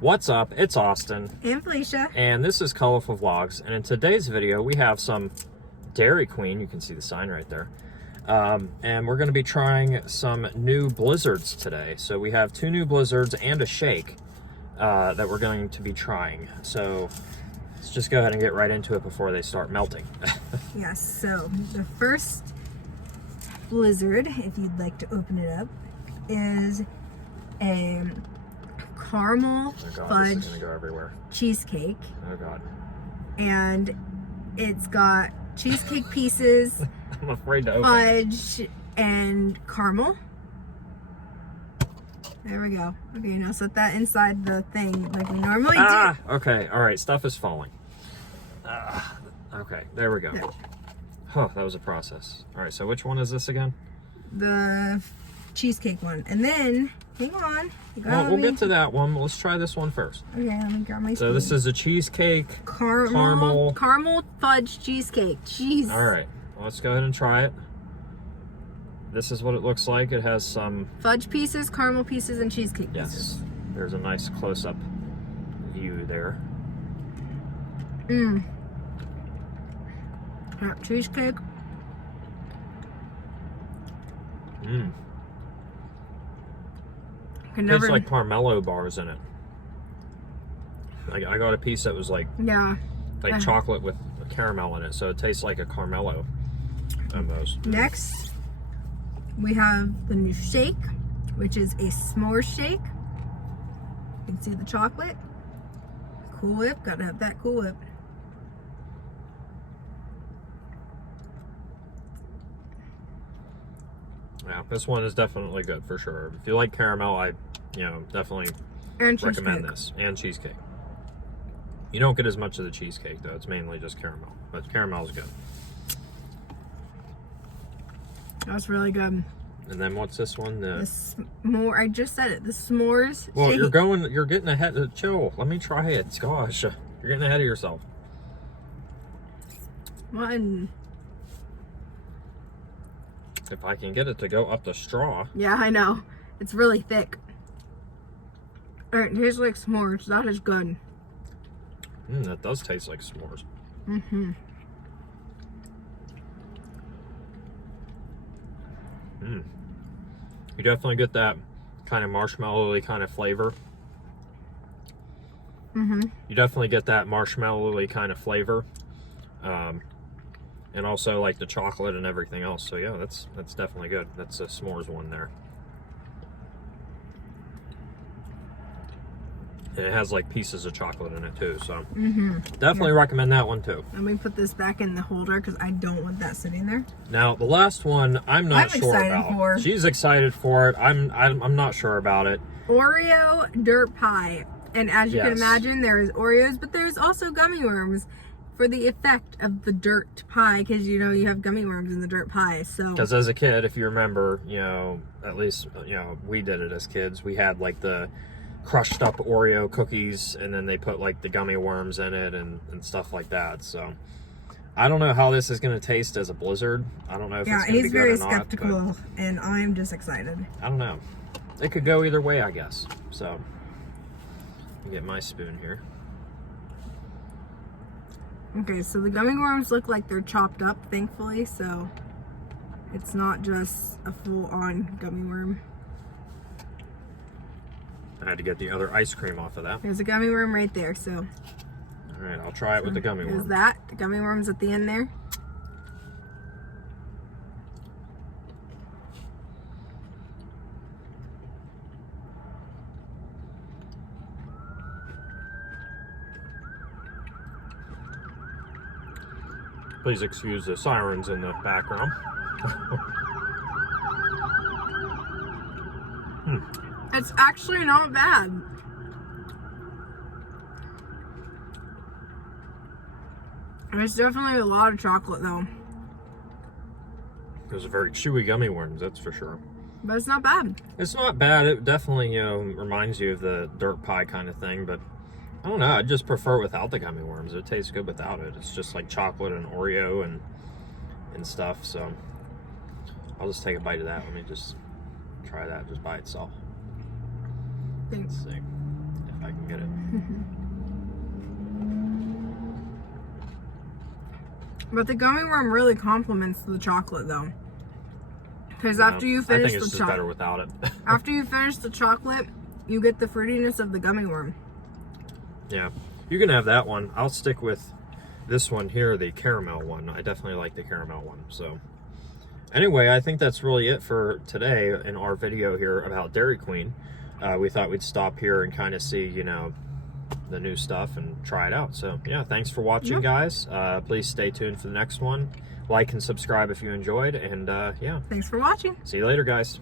What's up? It's Austin. And Felicia. And this is Colorful Vlogs. And in today's video, we have some Dairy Queen. You can see the sign right there. And we're going to be trying some new blizzards today. So we have 2 new blizzards and a shake that we're going to be trying. So let's just go ahead and get right into it before they start melting. Yes, so the first blizzard, if you'd like to open it up, is a caramel fudge this is gonna go everywhere. cheesecake. Oh god. And it's got cheesecake pieces, I'm afraid to open it. fudge, and caramel. There we go. Okay, now set that inside the thing like we normally do. Okay, alright, stuff is falling. Okay, there we go. There. Huh, that was a process. Alright, so which one is this again? The cheesecake one. And then, hang on. Well, we'll get to that one. Let's try this one first. Okay, let me grab my spoon. So this is a cheesecake caramel fudge cheesecake. Jeez. Alright, well, let's go ahead and try it. This is what it looks like. It has some fudge pieces, caramel pieces, and cheesecake pieces. Yes. There's a nice close-up view there. Mmm. That cheesecake. Mmm. Tastes Tastes like Carmelo bars in it. I got a piece that was like chocolate with caramel in it, so it tastes like a Carmelo almost. Next, we have the new shake, which is a s'more shake. You can see the chocolate. Cool Whip, gotta have that Cool Whip. Yeah, this one is definitely good for sure. If you like caramel, I definitely recommend this. And cheesecake. You don't get as much of the cheesecake though, it's mainly just caramel. But caramel is good. That's really good. And then what's this one? The s'more, I just said it, the s'mores Well, shake. you're getting ahead. Chill, let me try it. Gosh, you're getting ahead of yourself. One. If I can get it to go up the straw. Yeah, I know. It's really thick. Alright, tastes like s'mores. That is good. That does taste like s'mores. Mm-hmm. You definitely get that kind of marshmallowy kind of flavor. You definitely get that marshmallowy kind of flavor. And also like the chocolate and everything else. So yeah, that's definitely good. That's a s'mores one there. And it has like pieces of chocolate in it too. So definitely recommend that one too. Let me put this back in the holder because I don't want that sitting there. Now the last one, I'm not sure about. She's excited for it. I'm not sure about it. Oreo Dirt Pie. And as you can imagine, there is Oreos, but there's also gummy worms for the effect of the dirt pie, because you have gummy worms in the dirt pie. So because as a kid, if you remember, at least we did it as kids. We had like the crushed up Oreo cookies, and then they put like the gummy worms in it and stuff like that. So I don't know how this is going to taste as a blizzard. I don't know if it's going to be good or not. He's very skeptical, and I'm just excited. I don't know. It could go either way, I guess. So let me get my spoon here. Okay, so the gummy worms look like they're chopped up, thankfully, so it's not just a full-on gummy worm. I had to get the other ice cream off of that. There's a gummy worm right there, so. All right, I'll try it with the gummy worm. There's that, the gummy worms at the end there. Please excuse the sirens in the background. It's actually not bad. There's definitely a lot of chocolate though. Those are very chewy gummy worms, that's for sure. But it's not bad. It's not bad. It definitely, reminds you of the dirt pie kind of thing, but I don't know. I just prefer it without the gummy worms. It tastes good without it. It's just like chocolate and Oreo and stuff. So I'll just take a bite of that. Let me just try that just by itself. Thanks. Let's see if if I can get it. But the gummy worm really complements the chocolate, though. Because after you finish I think it's just better without it. After you finish the chocolate, you get the fruitiness of the gummy worm. Yeah, you can have that one. I'll stick with this one here, the caramel one. I definitely like the caramel one. So anyway, I think that's really it for today in our video here about Dairy Queen. We thought we'd stop here and kind of see, you know, the new stuff and try it out. So yeah, thanks for watching, guys. Please stay tuned for the next one. Like and subscribe if you enjoyed, and yeah, thanks for watching. See you later, guys.